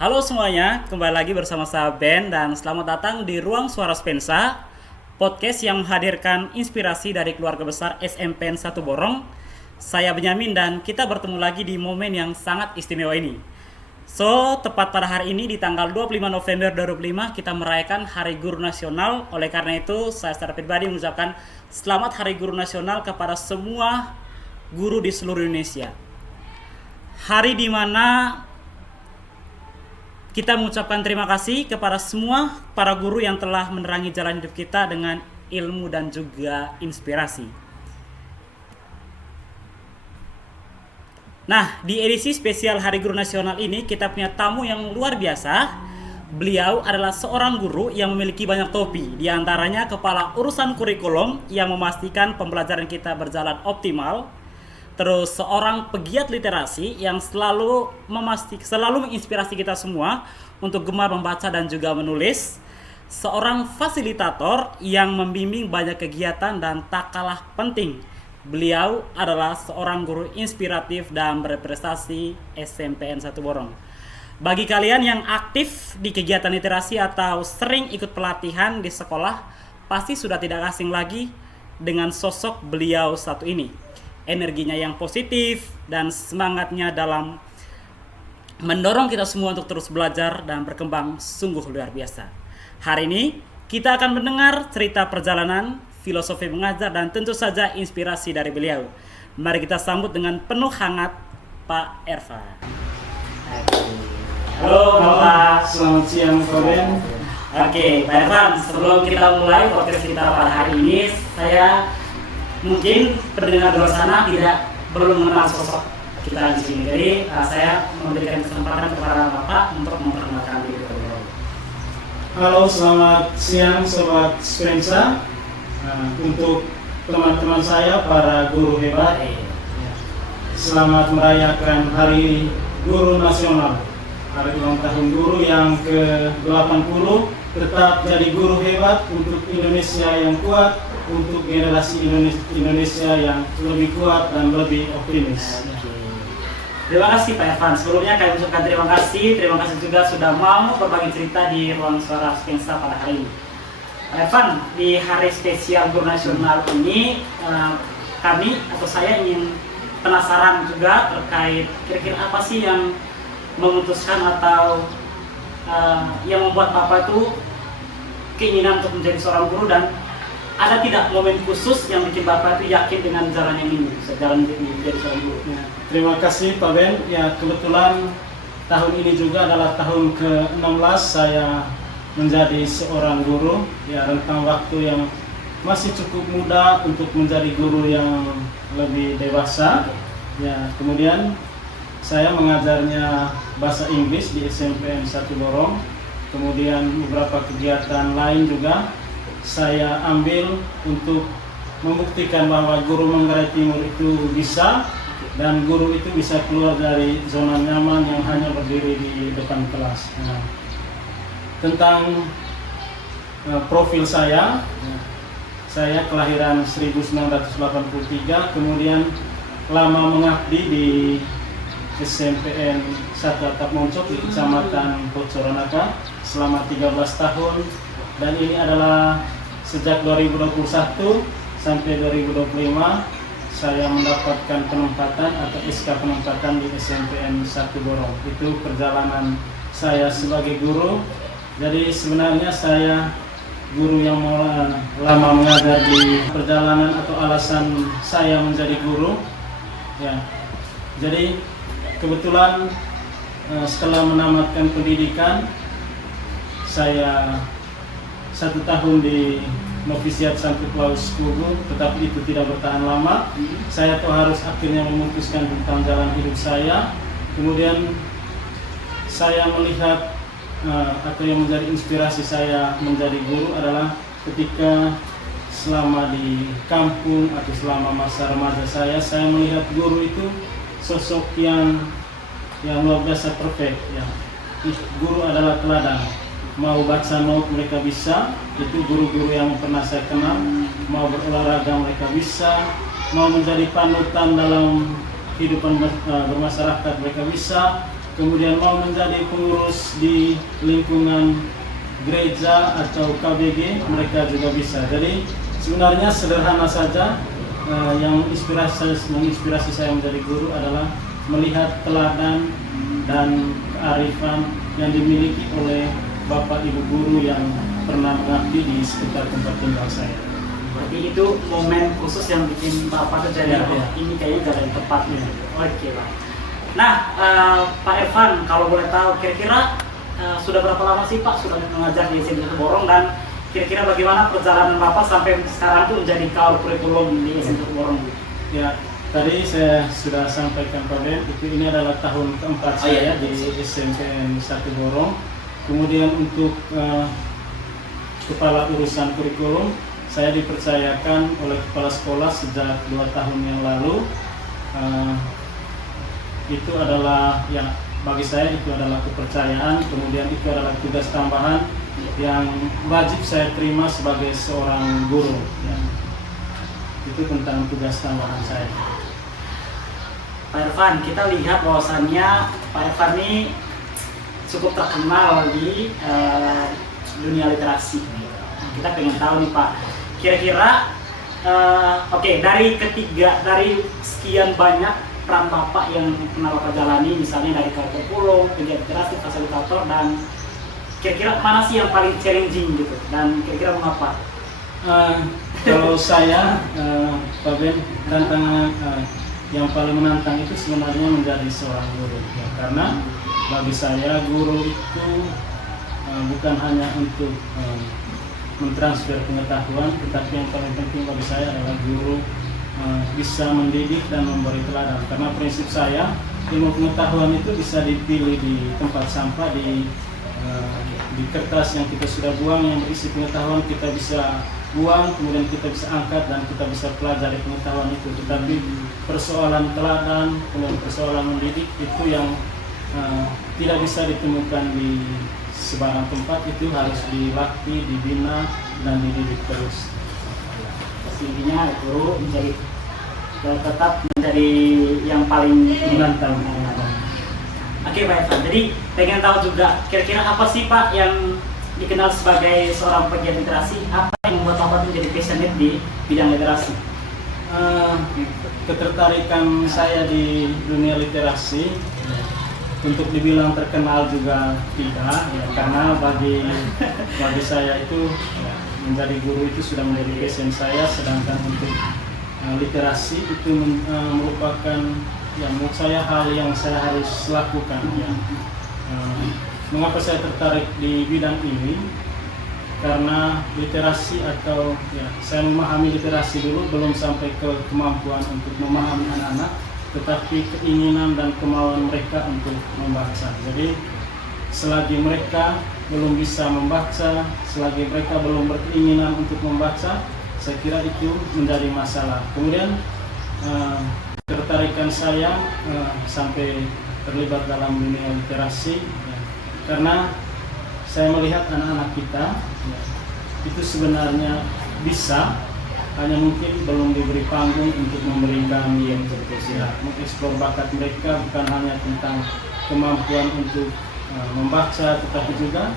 Halo semuanya, kembali lagi bersama saya Ben dan selamat datang di Ruang Suara Spensa, podcast yang menghadirkan inspirasi dari keluarga besar SMPN 1 Borong. Saya Benyamin dan kita bertemu lagi di momen yang sangat istimewa ini. So, tepat pada hari ini di tanggal 25 November 2005 kita merayakan Hari Guru Nasional. Oleh karena itu, saya secara pribadi mengucapkan selamat Hari Guru Nasional kepada semua guru di seluruh Indonesia. Hari di mana kita mengucapkan terima kasih kepada semua para guru yang telah menerangi jalan hidup kita dengan ilmu dan juga inspirasi. Nah, di edisi spesial Hari Guru Nasional ini kita punya tamu yang luar biasa. Beliau adalah seorang guru yang memiliki banyak topi, di antaranya kepala urusan kurikulum yang memastikan pembelajaran kita berjalan optimal. Terus seorang pegiat literasi yang selalu menginspirasi kita semua untuk gemar membaca dan juga menulis. Seorang fasilitator yang membimbing banyak kegiatan dan tak kalah penting, beliau adalah seorang guru inspiratif dan berprestasi SMPN 1 Borong. Bagi kalian yang aktif di kegiatan literasi atau sering ikut pelatihan di sekolah, pasti sudah tidak asing lagi dengan sosok beliau satu ini. Energinya yang positif dan semangatnya dalam mendorong kita semua untuk terus belajar dan berkembang sungguh luar biasa. Hari ini kita akan mendengar cerita perjalanan, filosofi mengajar dan tentu saja inspirasi dari beliau. Mari kita sambut dengan penuh hangat Pak Ervan. Halo Bapak. Selamat siang Pak Ben. Oke, Pak Ervan, sebelum kita mulai podcast kita pada hari ini, saya mungkin pendengar di luar sana belum mengenal sosok kita di sini. Jadi saya memberikan kesempatan kepada Bapak untuk memperkenalkan diri terlebih dahulu. Halo, selamat siang Sobat Spensa. Untuk teman-teman saya, para guru hebat, selamat merayakan Hari Guru Nasional, hari ulang tahun guru yang ke-80. Tetap jadi guru hebat untuk Indonesia yang kuat, untuk generasi Indonesia yang lebih kuat dan lebih optimis. Terima kasih Pak Ervan. Sebelumnya kami ucapkan terima kasih juga sudah mau berbagi cerita di Ruang Suara Spensa pada hari ini. Pak Ervan, di hari spesial Guru Nasional ini kami atau saya ingin penasaran juga terkait kira-kira apa sih yang memutuskan atau yang membuat Bapak itu keinginan untuk menjadi seorang guru, dan ada tidak momen khusus yang bikin Bapak itu yakin dengan jalan yang ini, jalan menjadi seorang guru? Terima kasih Pak Ben. Ya, kebetulan tahun ini juga adalah tahun ke-16 saya menjadi seorang guru. Ya, rentang waktu yang masih cukup muda untuk menjadi guru yang lebih dewasa. Ya, kemudian saya mengajarnya bahasa Inggris di SMPN 1 Borong. Kemudian beberapa kegiatan lain juga saya ambil untuk membuktikan bahwa guru Manggarai Timur itu bisa, dan guru itu bisa keluar dari zona nyaman yang hanya berdiri di depan kelas. Tentang profil saya kelahiran 1983, kemudian lama mengabdi di SMPN 1 Atap Moncok di Kecamatan Pocoronata selama 13 tahun, dan ini adalah sejak 2021 sampai 2025 saya mendapatkan penempatan atau SK penempatan di SMPN 1 Borong. Itu perjalanan saya sebagai guru. Jadi sebenarnya saya guru yang lama mengajar. Di perjalanan atau alasan saya menjadi guru, ya, jadi kebetulan setelah menamatkan pendidikan, saya 1 tahun di novisiat Santo Claus Kubu, tetapi itu tidak bertahan lama. Saya tuh harus akhirnya memutuskan tentang jalan hidup saya. Kemudian saya melihat atau yang menjadi inspirasi saya menjadi guru adalah ketika selama di kampung atau selama masa remaja saya melihat guru itu sosok yang luar biasa perfect. Ya. Guru adalah teladan. Mau baca note mereka bisa, itu guru-guru yang pernah saya kenal. Mau berolahraga mereka bisa, mau menjadi panutan dalam kehidupan bermasyarakat mereka bisa, kemudian mau menjadi pengurus di lingkungan gereja atau KBG, mereka juga bisa. Jadi sebenarnya sederhana saja. Yang menginspirasi saya menjadi guru adalah melihat teladan dan kearifan yang dimiliki oleh Bapak Ibu guru yang pernah mengabdi di sekitar tempat tinggal saya. Berarti itu momen khusus yang bikin Bapak tuh jadi ini kayaknya jalan tepat nih. Oke Pak. Nah Pak Irfan, kalau boleh tahu kira-kira sudah berapa lama sih Pak sudah mengajar di SMP Borong, dan kira-kira bagaimana perjalanan Bapak sampai sekarang tuh menjadi kaur kurikulum di SMP Borong? Ya, tadi saya sudah sampaikan Pak Ben, ini adalah tahun keempat saya di SMPN 1 Borong. Kemudian untuk kepala urusan kurikulum, saya dipercayakan oleh kepala sekolah sejak 2 tahun yang lalu. Itu adalah bagi saya itu adalah kepercayaan, kemudian itu adalah tugas tambahan yang wajib saya terima sebagai seorang guru. Itu tentang tugas tambahan saya. Pak Irfan, kita lihat bahwasannya Pak Irfan ini cukup terkenal di dunia literasi. Kita pengen tahu nih Pak, kira-kira dari sekian banyak peran Bapak yang pernah Bapak jalani, misalnya dari kurikulum, kegiatan literasi, fasilitator, dan kira-kira mana sih yang paling challenging gitu, dan kira-kira mengapa? Kalau saya, Pak Ben, tantangan yang paling menantang itu sebenarnya menjadi seorang guru. Ya, karena bagi saya guru itu bukan hanya untuk mentransfer pengetahuan, tetapi yang paling penting bagi saya adalah guru bisa mendidik dan memberi teladan. Karena prinsip saya, ilmu pengetahuan itu bisa dipilih di tempat sampah, di kertas yang kita sudah buang yang berisi pengetahuan kita bisa buang, kemudian kita bisa angkat dan kita bisa pelajari pengetahuan itu. Tetapi persoalan teladan, kemudian persoalan mendidik itu yang tidak bisa ditemukan di sebarang tempat, itu harus dilatih, dibina dan dididik terus. Intinya guru tetap menjadi yang paling menantang. Oke Pak Irfan, jadi pengen tahu juga kira-kira apa sih Pak yang dikenal sebagai seorang pegiat literasi, apa yang membuat Bapak menjadi passionate di bidang literasi? Ketertarikan saya di dunia literasi untuk dibilang terkenal juga tidak, ya, karena bagi saya itu menjadi guru itu sudah menjadi passion saya, sedangkan untuk literasi itu merupakan menurut saya hal yang saya harus lakukan. Mengapa saya tertarik di bidang ini? Karena literasi atau saya memahami literasi dulu belum sampai ke kemampuan untuk memahami anak-anak, tetapi keinginan dan kemauan mereka untuk membaca. Jadi selagi mereka belum bisa membaca, selagi mereka belum berkeinginan untuk membaca, saya kira itu menjadi masalah. Kemudian ketertarikan saya sampai terlibat dalam dunia literasi karena saya melihat anak-anak kita itu sebenarnya bisa, hanya mungkin belum diberi panggung untuk memberikan yang mengeksplor bakat mereka, bukan hanya tentang kemampuan untuk membaca, tetapi juga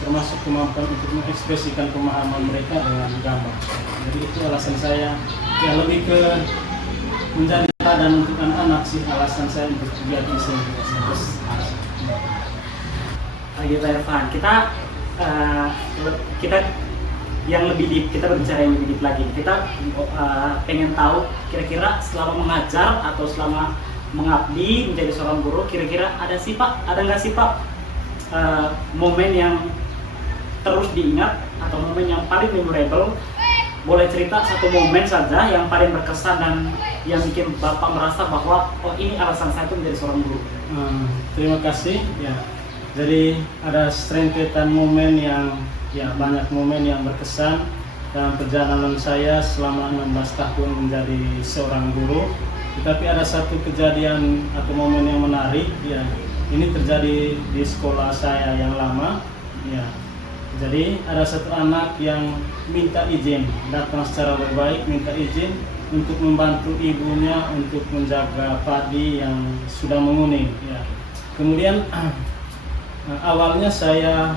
termasuk kemampuan untuk mengekspresikan pemahaman mereka dengan gambar. Jadi itu alasan saya lebih ke menjadi teladan untuk anak-anak sih, alasan saya untuk kegiatan ini. Oke Pak Irfan, kita yang lebih deep, kita berbicara yang lebih deep lagi. Kita pengen tahu kira-kira selama mengajar atau selama mengabdi menjadi seorang guru, kira-kira ada nggak sih Pak momen yang terus diingat atau momen yang paling memorable? Boleh cerita satu momen saja yang paling berkesan dan yang bikin Bapak merasa bahwa ini alasan saya itu menjadi seorang guru. Terima kasih. Jadi ada serentetan momen yang banyak momen yang berkesan dalam perjalanan saya selama 16 tahun menjadi seorang guru. Tetapi ada satu kejadian atau momen yang menarik. Ini terjadi di sekolah saya yang lama. Jadi ada satu anak yang minta izin, datang secara baik-baik, minta izin untuk membantu ibunya untuk menjaga padi yang sudah menguning. kemudian awalnya saya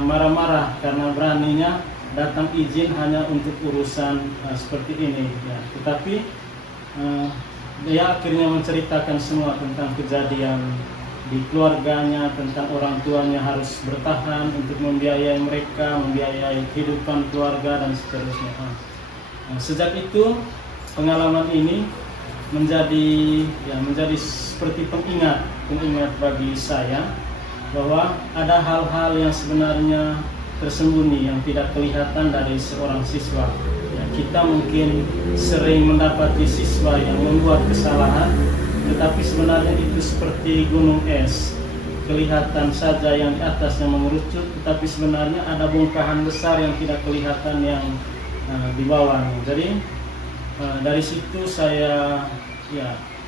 marah-marah karena beraninya datang izin hanya untuk urusan seperti ini ya. Tetapi dia akhirnya menceritakan semua tentang kejadian di keluarganya, tentang orang tuanya harus bertahan untuk membiayai mereka, membiayai kehidupan keluarga dan seterusnya. Sejak itu pengalaman ini menjadi seperti pengingat bagi saya bahwa ada hal-hal yang sebenarnya tersembunyi yang tidak kelihatan dari seorang siswa. Ya, kita mungkin sering mendapati siswa yang membuat kesalahan, tetapi sebenarnya itu seperti gunung es. Kelihatan saja yang di atasnya mengerucut, tetapi sebenarnya ada bongkahan besar yang tidak kelihatan yang di bawahnya. Jadi dari situ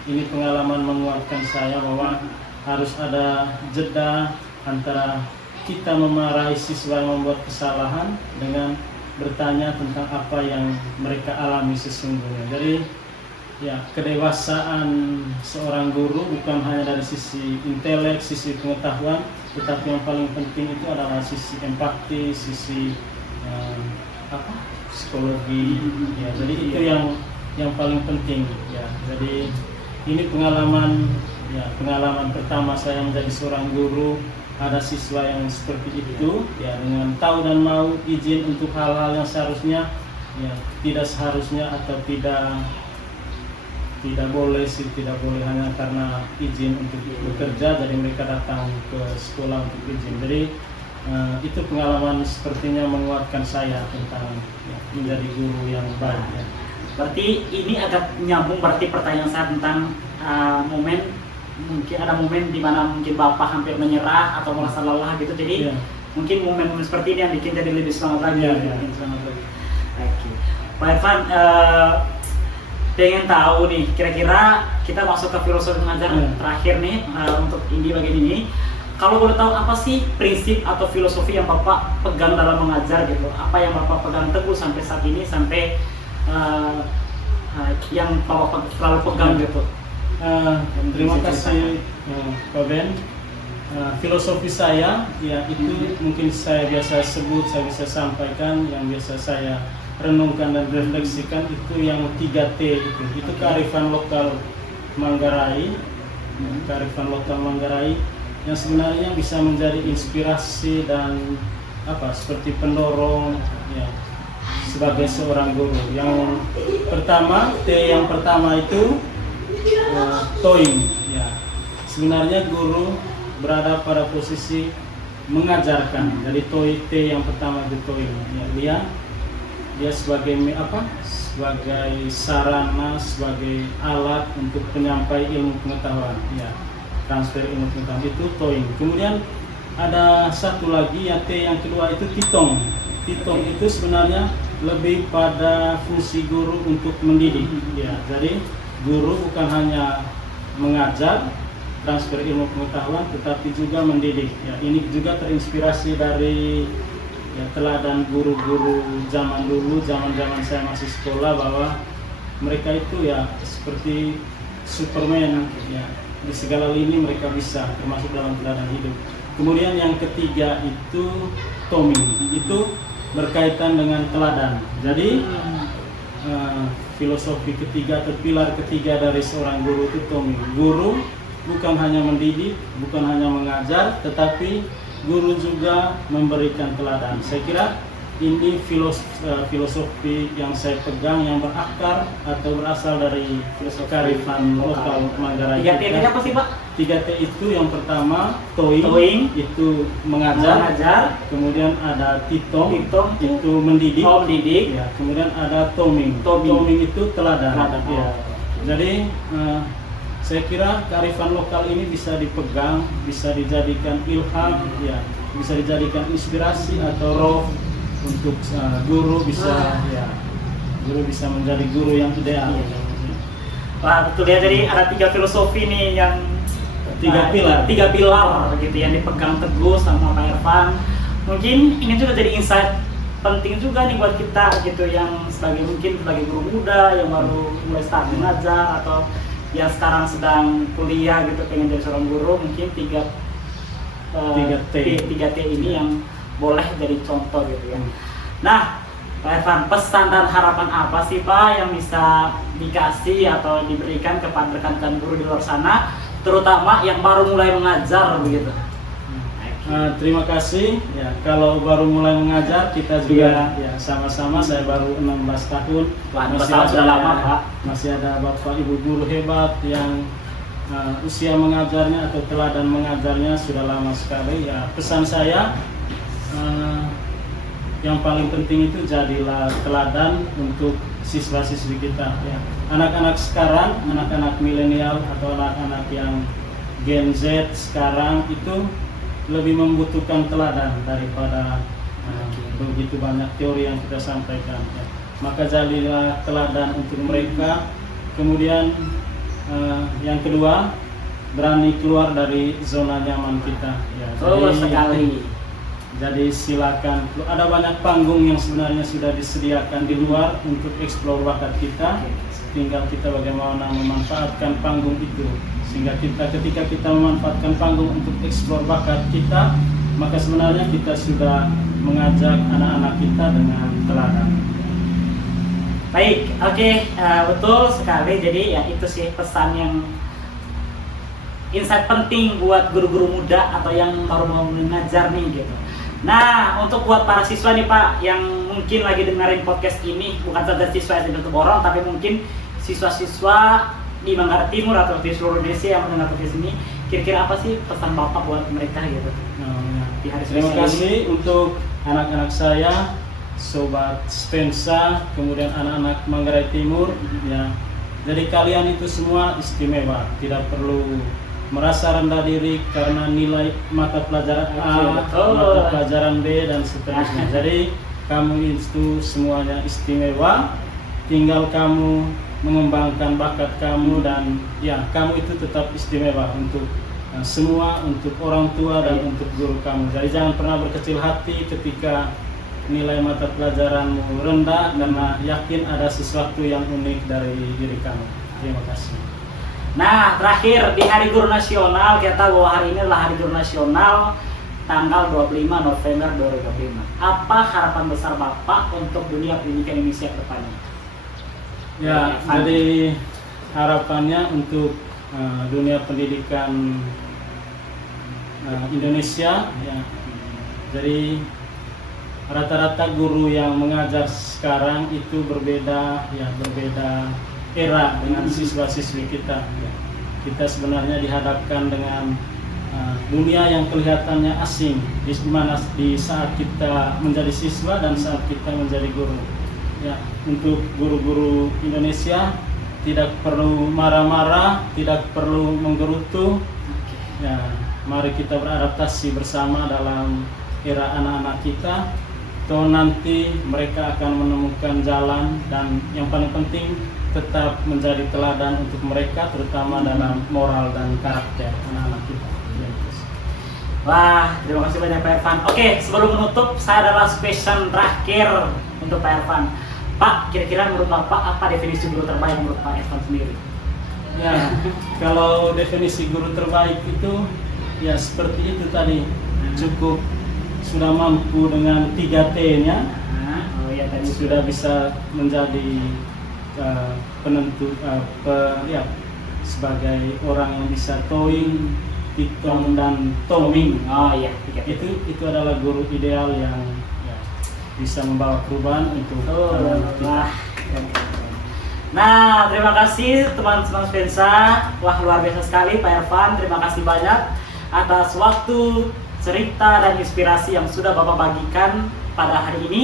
ini pengalaman menguatkan saya bahwa harus ada jeda antara kita memarahi siswa yang membuat kesalahan dengan bertanya tentang apa yang mereka alami sesungguhnya. Jadi kedewasaan seorang guru bukan hanya dari sisi intelek, sisi pengetahuan, tetapi yang paling penting itu adalah sisi empati, sisi psikologi. Ya, jadi itu yang paling penting. Ya, jadi ini pengalaman pertama saya menjadi seorang guru. Ada siswa yang seperti itu, ya, dengan tahu dan mau izin untuk hal-hal yang seharusnya tidak seharusnya atau tidak boleh hanya karena izin untuk bekerja, jadi mereka datang ke sekolah untuk izin. Jadi itu pengalaman sepertinya menguatkan saya tentang menjadi guru yang baik. Ya. Berarti ini agak nyambung berarti pertanyaan saya tentang mungkin ada momen di mana mungkin Bapak hampir menyerah atau merasa lelah gitu. Jadi mungkin momen-momen seperti ini yang bikin jadi lebih semangat lagi. Oke. Pak Irfan, pengen tahu nih, kira-kira kita masuk ke filosofi mengajar terakhir nih untuk Indi bagian ini. Kalau boleh tahu apa sih prinsip atau filosofi yang Bapak pegang dalam mengajar gitu? Apa yang Bapak pegang teguh sampai saat ini, sampai yang Bapak selalu pegang gitu? Terima kasih Pak Ben. Filosofi saya itu mungkin saya biasa sebut, saya bisa sampaikan, yang biasa saya renungkan dan refleksikan itu yang 3T itu kearifan lokal Manggarai, yang sebenarnya bisa menjadi inspirasi dan seperti pendorong sebagai seorang guru. Yang pertama, T yang pertama itu towing. Sebenarnya guru berada pada posisi mengajarkan. Jadi T yang pertama itu towing. Dia sebagai sarana, sebagai alat untuk penyampai ilmu pengetahuan. Transfer ilmu pengetahuan itu towing. Kemudian ada satu lagi T yang kedua itu titong. Titong itu sebenarnya lebih pada fungsi guru untuk mendidik. Jadi guru bukan hanya mengajar, transfer ilmu pengetahuan, tetapi juga mendidik. Ini juga terinspirasi dari teladan guru-guru zaman dulu, zaman saya masih sekolah, bahwa mereka itu seperti Superman. Di segala lini mereka bisa, termasuk dalam teladan hidup. Kemudian yang ketiga itu Toming, itu berkaitan dengan teladan. Jadi filosofi ketiga atau pilar ketiga dari seorang guru itu Toming. Guru bukan hanya mendidik, bukan hanya mengajar, tetapi guru juga memberikan teladan. Saya kira ini filosofi yang saya pegang, yang berakar atau berasal dari kearifan lokal Manggarai. 3T apa sih Pak? 3T itu yang pertama towing, itu mengajar. Kemudian ada titong itu mendidik. Kemudian ada toming itu teladan. Jadi saya kira kearifan lokal ini bisa dipegang, bisa dijadikan ilham, bisa dijadikan inspirasi atau roh untuk guru bisa menjadi guru yang ideal. Wah, betul ya. Jadi ada 3 filosofi nih, yang 3 pilar gitu yang dipegang teguh sama Pak Irfan. Mungkin ini juga jadi insight penting juga nih buat kita gitu, yang sebagai guru muda yang baru mulai start mengajar, atau yang sekarang sedang kuliah gitu pengen jadi seorang guru, mungkin 3T ini yang boleh jadi contoh gitu ya. Nah, Pak Irfan, pesan dan harapan apa sih Pak yang bisa dikasih atau diberikan kepada rekan-rekan guru di luar sana, terutama yang baru mulai mengajar begitu? Terima kasih. Ya, kalau baru mulai mengajar kita juga ya sama-sama. Saya baru 16 tahun. Wah, sudah lama Pak. Masih ada bapak ibu guru hebat yang usia mengajarnya atau teladan mengajarnya sudah lama sekali. Ya, pesan saya yang paling penting itu jadilah teladan untuk siswa-siswi kita. Ya. Anak-anak sekarang, anak-anak milenial atau anak-anak yang Gen Z sekarang itu lebih membutuhkan teladan daripada begitu banyak teori yang kita sampaikan. Ya. Maka jadilah teladan untuk mereka. Kemudian yang kedua, berani keluar dari zona nyaman kita. Ya, sekali. Jadi silakan. Ada banyak panggung yang sebenarnya sudah disediakan di luar untuk eksplor bakat kita. Tinggal kita bagaimana memanfaatkan panggung itu. Sehingga ketika kita memanfaatkan panggung untuk eksplor bakat kita, maka sebenarnya kita sudah mengajak anak-anak kita dengan teladan. Baik, oke, betul sekali. Jadi ya itu sih pesan yang insight penting buat guru-guru muda atau yang baru mau mengajar nih gitu. Nah, untuk buat para siswa nih Pak yang mungkin lagi dengerin podcast ini, bukan saja siswa SMP Borong, tapi mungkin siswa-siswa di Manggarai Timur atau di seluruh Indonesia yang mendengar podcast ini, kira-kira apa sih pesan Bapak buat mereka gitu? Di hari Terima kasih untuk anak-anak saya, Sobat Spensa, kemudian anak-anak Manggarai Timur. Ya, jadi kalian itu semua istimewa, tidak perlu merasa rendah diri karena nilai mata pelajaran A, mata pelajaran B dan seterusnya. Jadi kamu itu semuanya istimewa, tinggal kamu mengembangkan bakat kamu dan ya kamu itu tetap istimewa untuk semua, untuk orang tua dan untuk guru kamu. Jadi jangan pernah berkecil hati ketika nilai mata pelajaranmu rendah karena yakin ada sesuatu yang unik dari diri kamu. Terima kasih. Nah, terakhir di Hari Guru Nasional, kita tahu bahwa hari ini adalah Hari Guru Nasional tanggal 25 November 2025. Apa harapan besar Bapak untuk dunia pendidikan Indonesia ke depannya? Ya, jadi harapannya untuk dunia pendidikan Indonesia ya. Jadi rata-rata guru yang mengajar sekarang itu berbeda era dengan siswa-siswi kita. Ya. Kita sebenarnya dihadapkan dengan dunia yang kelihatannya asing di saat kita menjadi siswa dan saat kita menjadi guru. Ya, untuk guru-guru Indonesia tidak perlu marah-marah, tidak perlu menggerutu. Ya, mari kita beradaptasi bersama dalam era anak-anak kita. Toh nanti mereka akan menemukan jalan dan yang paling penting tetap menjadi teladan untuk mereka, terutama dalam moral dan karakter anak-anak kita. Wah, terima kasih banyak Pak Irfan. Oke, sebelum menutup, saya adalah question terakhir untuk Pak Irfan. Pak, kira-kira menurut Bapak apa definisi guru terbaik menurut Pak Irfan sendiri? Ya, kalau definisi guru terbaik itu ya seperti itu tadi, cukup sudah mampu dengan 3T-nya. Tadi sudah bisa menjadi penentu sebagai orang yang bisa towing, pitong dan toming. Itu adalah guru ideal yang bisa membawa perubahan untuk Nah, terima kasih teman-teman Spensa. Wah, luar biasa sekali Pak Irfan. Terima kasih banyak atas waktu, cerita dan inspirasi yang sudah Bapak bagikan pada hari ini,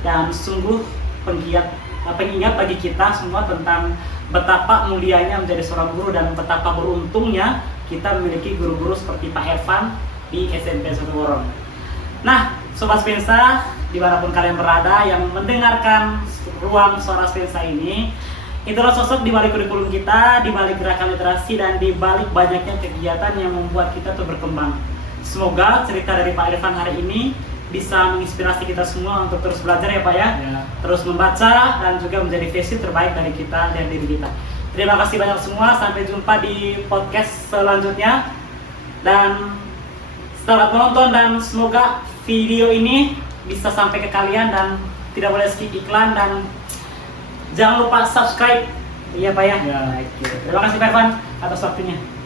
dan sungguh pengingat bagi kita semua tentang betapa mulianya menjadi seorang guru dan betapa beruntungnya kita memiliki guru-guru seperti Pak Irfan di SMP 1 Borong. Nah, Sobat Spensa, dimanapun kalian berada yang mendengarkan ruang suara Spensa ini, itulah sosok di balik kurikulum kita, di balik gerakan literasi, dan di balik banyaknya kegiatan yang membuat kita tuh berkembang. Semoga cerita dari Pak Irfan hari ini bisa menginspirasi kita semua untuk terus belajar ya Pak ya. Terus membaca dan juga menjadi versi terbaik dari kita dan diri kita. Terima kasih banyak semua, sampai jumpa di podcast selanjutnya. Dan selamat menonton dan semoga video ini bisa sampai ke kalian dan tidak boleh skip iklan, dan jangan lupa subscribe. Iya Pak ya. Ya. Terima kasih Pak Evan atas waktunya.